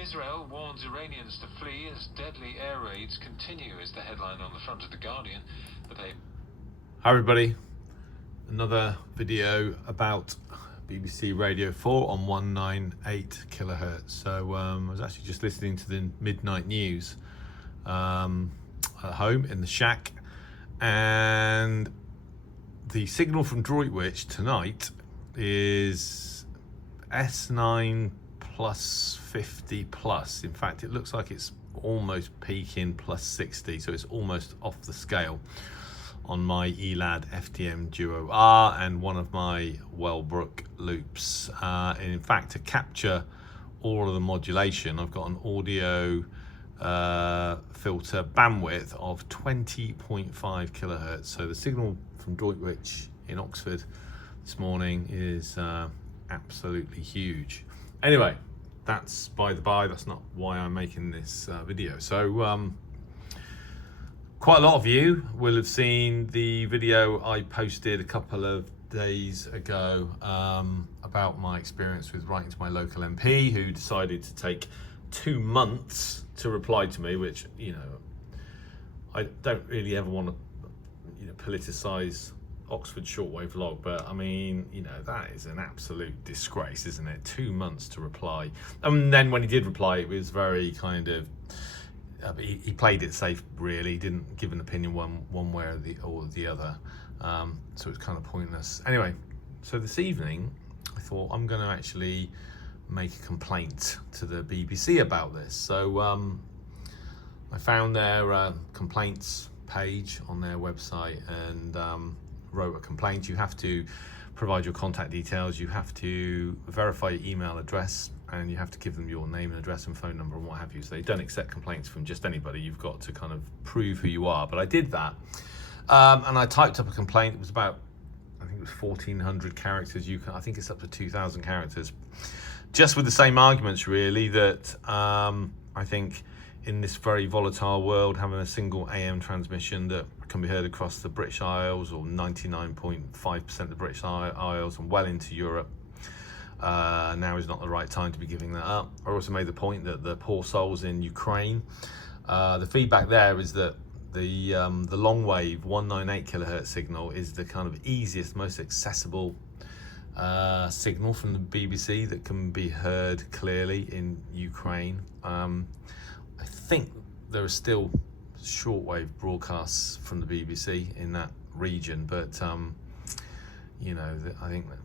Israel warns Iranians to flee as deadly air raids continue, is the headline on the front of The Guardian. Hi everybody, another video about BBC Radio 4 on 198 kilohertz. So I was actually just listening to the midnight news at home in the shack, and the signal from Droitwich tonight is S9 plus 50 plus. In fact, it looks like it's almost peaking plus 60, so it's almost off the scale on my ELAD FTM Duo R and one of my Wellbrook loops. And in fact, to capture all of the modulation, I've got an audio filter bandwidth of 20.5 kilohertz. So the signal from Droitwich in Oxford this morning is absolutely huge. Anyway, that's by the by, that's not why I'm making this video. So quite a lot of you will have seen the video I posted a couple of days ago about my experience with writing to my local MP, who decided to take 2 months to reply to me, which, you know, I don't really ever want to, you know, politicize Oxford shortwave log, but I mean, you know, that is an absolute disgrace, isn't it? 2 months to reply. And then when he did reply, it was very kind of, he played it safe, really. He didn't give an opinion one way or the other, so it's kind of pointless. Anyway, so this evening I thought I'm going to actually make a complaint to the BBC about this. So I found their complaints page on their website and wrote a complaint. You have to provide your contact details, you have to verify your email address, and you have to give them your name and address and phone number and what have you. So they don't accept complaints from just anybody. You've got to kind of prove who you are. But I did that, and I typed up a complaint. It was about, I think it was 1,400 characters. I think it's up to 2,000 characters, just with the same arguments, really, that I think in this very volatile world, having a single AM transmission that can be heard across the British Isles, or 99.5% of the British Isles, and well into Europe, now is not the right time to be giving that up. I also made the point that the poor souls in Ukraine, the feedback there is that the Longwave 198 kilohertz signal is the kind of easiest, most accessible signal from the BBC that can be heard clearly in Ukraine. I think there are still shortwave broadcasts from the BBC in that region, but you know, I think that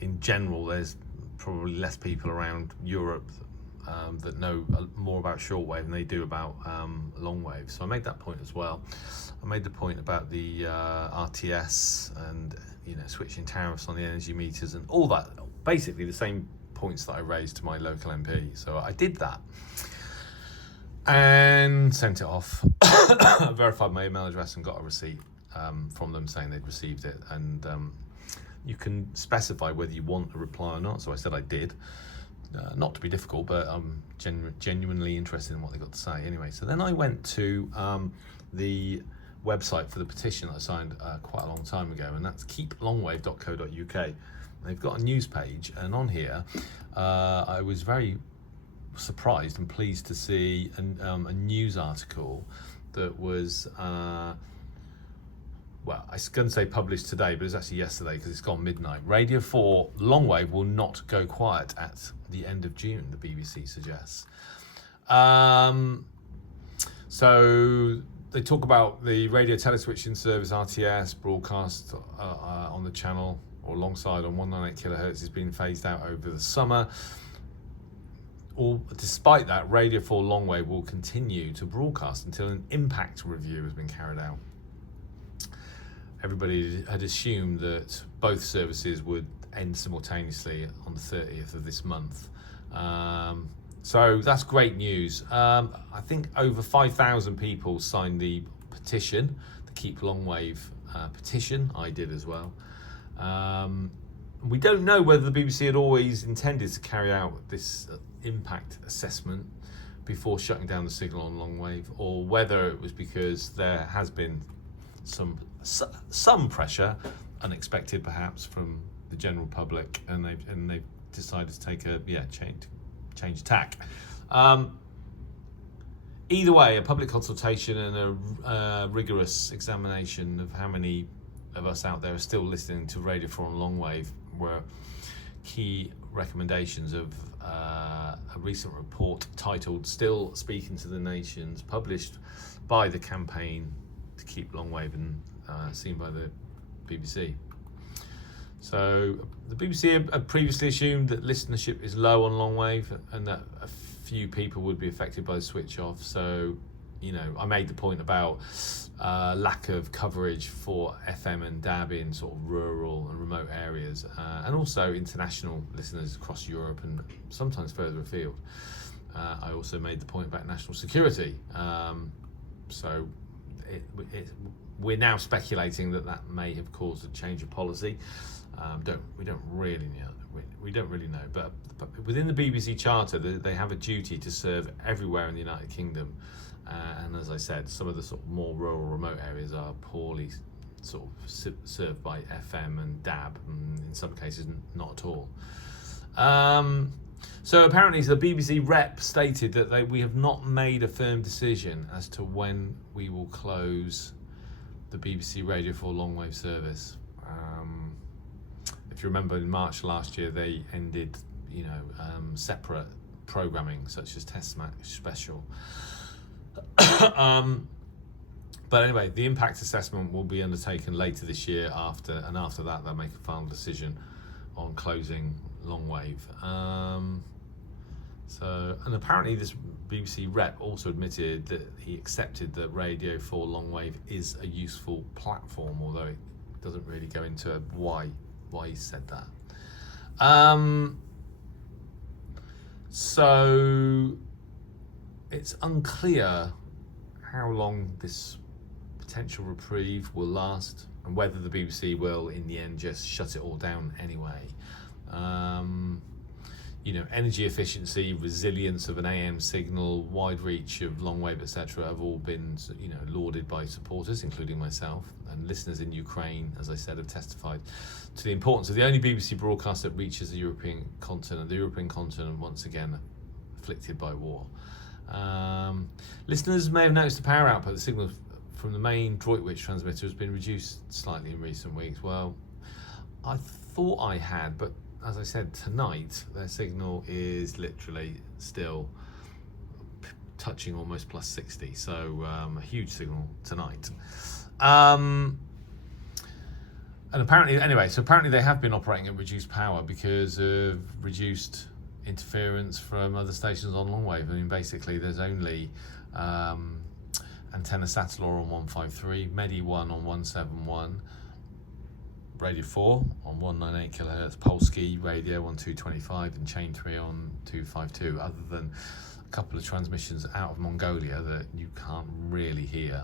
in general there's probably less people around Europe that know more about shortwave than they do about longwave. So I made that point as well. I made the point about the RTS and, you know, switching tariffs on the energy meters and all that, basically the same points that I raised to my local MP. So I did that and sent it off, verified my email address and got a receipt from them saying they'd received it. And you can specify whether you want a reply or not. So I said I did, not to be difficult, but I'm genuinely interested in what they got to say. Anyway, so then I went to the website for the petition that I signed quite a long time ago, and that's keeplongwave.co.uk. They've got a news page, and on here I was very surprised and pleased to see a news article that was well, I was going to say published today, but it's actually yesterday because it's gone midnight. Radio 4 Longwave will not go quiet at the end of June, the BBC suggests. So they talk about the radio teleswitching service RTS broadcast on the channel or alongside on 198 kilohertz is being phased out over the summer. Despite that, Radio 4 Longwave will continue to broadcast until an impact review has been carried out. Everybody had assumed that both services would end simultaneously on the 30th of this month. So that's great news. I think over 5,000 people signed the petition, the Keep Longwave petition. I did as well. We don't know whether the BBC had always intended to carry out this impact assessment before shutting down the signal on Longwave, or whether it was because there has been some pressure, unexpected perhaps, from the general public, and they've decided to take a change tack. Either way, a public consultation and a rigorous examination of how many of us out there are still listening to Radio 4 on Longwave were key recommendations of a recent report titled Still Speaking to the Nations, published by the campaign to keep Longwave and seen by the BBC. So the BBC had previously assumed that listenership is low on Longwave and that a few people would be affected by the switch off. So, you know, I made the point about lack of coverage for FM and DAB in sort of rural and remote areas, and also international listeners across Europe and sometimes further afield. I also made the point about national security. So we're now speculating that may have caused a change of policy. We don't really know, but within the BBC Charter, they have a duty to serve everywhere in the United Kingdom, and as I said, some of the sort of more rural, remote areas are poorly sort of served by FM and DAB, and in some cases not at all. So apparently, the BBC rep stated that we have not made a firm decision as to when we will close the BBC Radio 4 Longwave service. If you remember, in March last year, they ended, separate programming such as Test Match Special. But anyway, the impact assessment will be undertaken later this year. After that, they'll make a final decision on closing Longwave. And apparently, this BBC rep also admitted that he accepted that Radio 4 Longwave is a useful platform, although it doesn't really go into why he said that. So it's unclear how long this potential reprieve will last and whether the BBC will in the end just shut it all down anyway. Energy efficiency, resilience of an AM signal, wide reach of Longwave, etc., have all been, lauded by supporters, including myself, and listeners in Ukraine, as I said, have testified to the importance of the only BBC broadcast that reaches the European continent. The European continent, once again, afflicted by war. Listeners may have noticed the power output. The signal from the main Droitwich transmitter has been reduced slightly in recent weeks. Well, I thought I had, but as I said, tonight their signal is literally still touching almost plus 60, so a huge signal tonight. And apparently they have been operating at reduced power because of reduced interference from other stations on Longwave. I mean, basically there's only Antenna Satellor on 153, Medi 1 on 171, Radio 4 on 198 kHz, Polski Radio on 225, and Chain 3 on 252, other than a couple of transmissions out of Mongolia that you can't really hear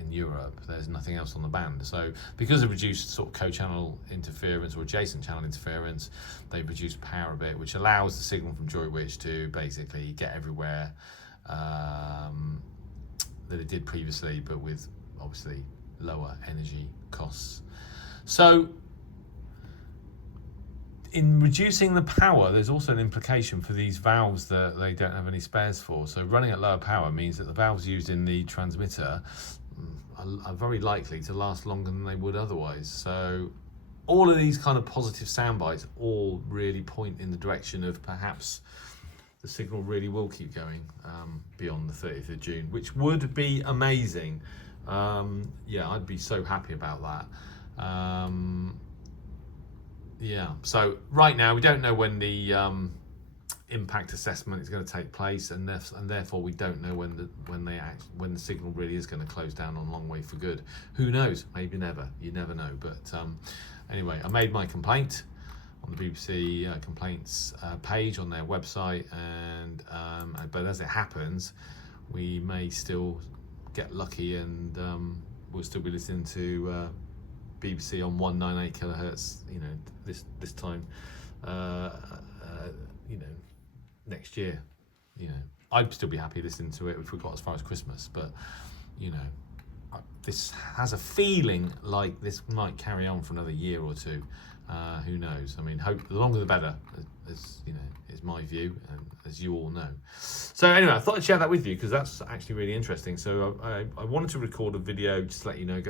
in Europe. There's nothing else on the band. So because of reduced sort of co-channel interference or adjacent channel interference, they've reduced power a bit, which allows the signal from Droitwich to basically get everywhere that it did previously, but with obviously lower energy costs. So in reducing the power, there's also an implication for these valves that they don't have any spares for. So running at lower power means that the valves used in the transmitter are very likely to last longer than they would otherwise. So all of these kind of positive sound bites all really point in the direction of perhaps the signal really will keep going beyond the 30th of June, which would be amazing. I'd be so happy about that. So right now we don't know when the impact assessment is going to take place, and therefore we don't know when the signal really is going to close down on Longwave for good. Who knows? Maybe never. You never know. But anyway, I made my complaint on the BBC complaints page on their website, and but as it happens, we may still get lucky, and we'll still be listening to BBC on 198 kHz, this time, next year. I'd still be happy listening to it if we got as far as Christmas, but this has a feeling like this might carry on for another year or two. Who knows? I mean, hope the longer the better, as you know, is my view, and as you all know. So anyway, I thought I'd share that with you because that's actually really interesting. So I wanted to record a video just to let you know,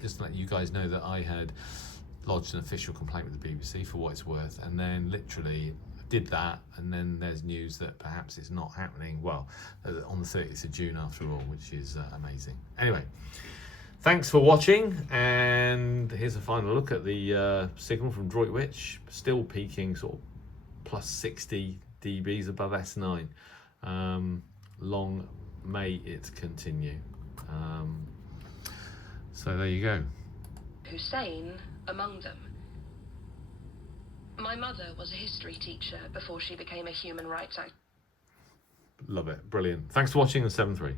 just to let you guys know that I had lodged an official complaint with the BBC for what it's worth, and then literally did that, and then there's news that perhaps it's not happening, well, on the 30th of June after all, which is amazing. Anyway, thanks for watching, and here's a final look at the signal from Droitwich, still peaking sort of plus 60 dBs above S9. Long may it continue. So there you go. Hussein among them. My mother was a history teacher before she became a human rights activist. Love it. Brilliant. Thanks for watching the 7-3.